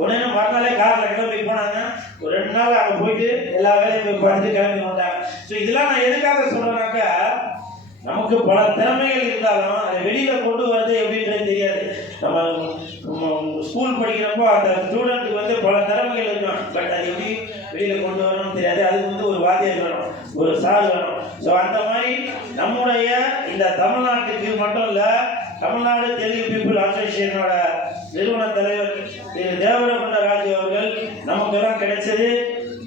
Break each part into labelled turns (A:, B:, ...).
A: உடனே மறுநாளே காரில் கிளம்பி போனாங்க. ஒரு ரெண்டு நாள் அங்கே போயிட்டு எல்லா வேலையும் போய் பார்த்துட்டு கிளம்பி வந்தாங்க ஸோ இதெல்லாம் நான் எதுக்காக சொல்கிறேன்னாக்கா நமக்கு பல திறமைகள் இருந்தாலும் அதை வெளியில் கொண்டு வரது எப்படின்றது தெரியாது. நம்ம ஸ்கூல் படிக்கிறப்போ அந்த ஸ்டூடெண்ட்டுக்கு வந்து பல திறமைகள் இருக்கும் பட் அது எப்படி வெளியில் கொண்டு வரணும்னு தெரியாது. அதுக்கு வந்து ஒரு வாத்தியார் வேணும் ஒரு சார் வேணும். ஸோ அந்த மாதிரி நம்முடைய இந்த தமிழ்நாட்டுக்கு மட்டும் இல்லை தமிழ்நாடு தெலுங்கு பீப்புள் அசோசியேஷனோட நிறுவன தலைவர் நமக்கெல்லாம் கிடைச்சது.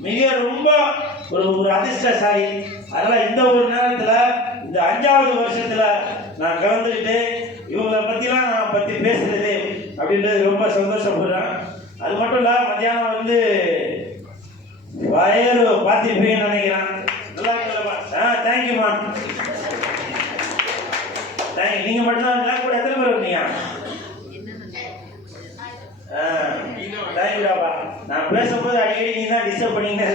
A: மிக ரொம்ப ஒரு ஒரு அதிர்ஷ்டசாலி அதெல்லாம் இந்த ஒரு நேரத்தில் இந்த அஞ்சாவது வருஷத்தில் நான் கலந்துக்கிட்டு இவங்களை பற்றிலாம் நான் பற்றி பேசுறது அப்படின்றது ரொம்ப சந்தோஷப்படுறேன். அது மட்டும் இல்லை மத்தியானம் வந்து வயலு பார்த்துருப்பீங்கன்னு நினைக்கிறேன். ஆ தேங்க்யூம்மா தேங்க்யூ நீங்கள் மட்டும்தான் கூட எத்தனை பேர் வந்தீங்க ஆ தேங்க்யூடாப்பா நான் பேசும்போது அடிக்கடி நீ தான் டிஸ்டர்ப் பண்ணிக்கிட்டே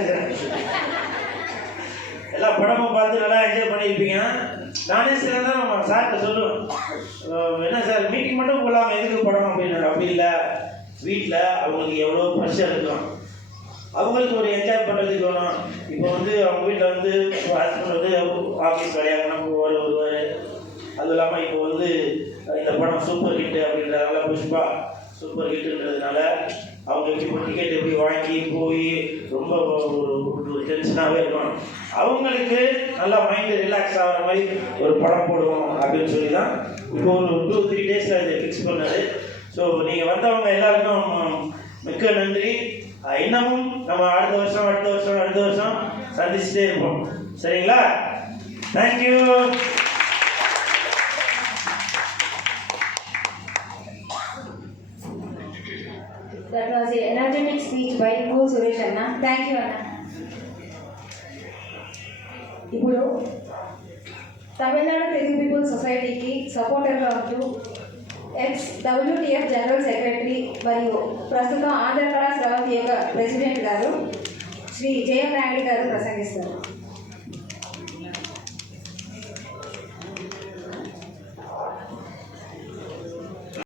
A: எல்லா படமும் பார்த்து நல்லா என்ஜாய் பண்ணியிருப்பீங்க. நானே சில நேரம் நம்ம சார்கிட்ட சொல்லுவேன். என்ன சார் மீட்டிங் மட்டும் போகலாம் எதுக்கு படம் அப்படின்னு அப்படி இல்லை. வீட்டில் அவங்களுக்கு எவ்வளோ ப்ரெஷர் இருக்கும். அவங்களுக்கு ஒரு என்ஜாய் பண்ணுறதுக்கு வேணும் இப்போ வந்து அவங்க வீட்டில் வந்து ஹஸ்பண்ட் வந்து ஆஃபீஸ் வேலையாக நம்ம ஒரு வருவார் அதுவும் இல்லாமல் இப்போ வந்து இந்த படம் சூப்பர் ஹிட் அப்படின்றதுனால புஷ்பா சூப்பர் ஹிட்டுன்றதுனால அவங்க இப்போ டிக்கெட் எப்படி வாங்கி போய் ரொம்ப ஒரு டென்ஷனாகவே இருக்கும் அவங்களுக்கு நல்லா மைண்டு ரிலாக்ஸ் ஆகிற மாதிரி ஒரு படம் போடுவோம் அப்படின்னு சொல்லி தான் இப்போ ஒரு டூ த்ரீ டேஸில் இதை ஃபிக்ஸ் பண்ணது ஸோ நீங்கள் வந்தவங்க எல்லாருக்கும் மிக்க நன்றி. இன்னமும் நம்ம அடுத்த வருஷம் அடுத்த வருஷம் அடுத்த வருஷம் சந்திச்சுட்டே இருப்போம். சரிங்களா? Thank you
B: that was energetic speech by కూ సురేష్ అన్న థ్యాంక్ యూ అన్న ఇప్పుడు తమిళనాడు తెలుగు పీపుల్ సొసైటీకి సపోర్టర్గా ఉంటూ ఎక్స్ డబ్ల్యూటీఎఫ్ జనరల్ సెక్రటరీ మరియు ప్రస్తుతం ఆంధ్రప్రదేశ్ రావత్ యొక్క ప్రెసిడెంట్ గారు శ్రీ జయం నాయుడు గారు ప్రసంగిస్తారు.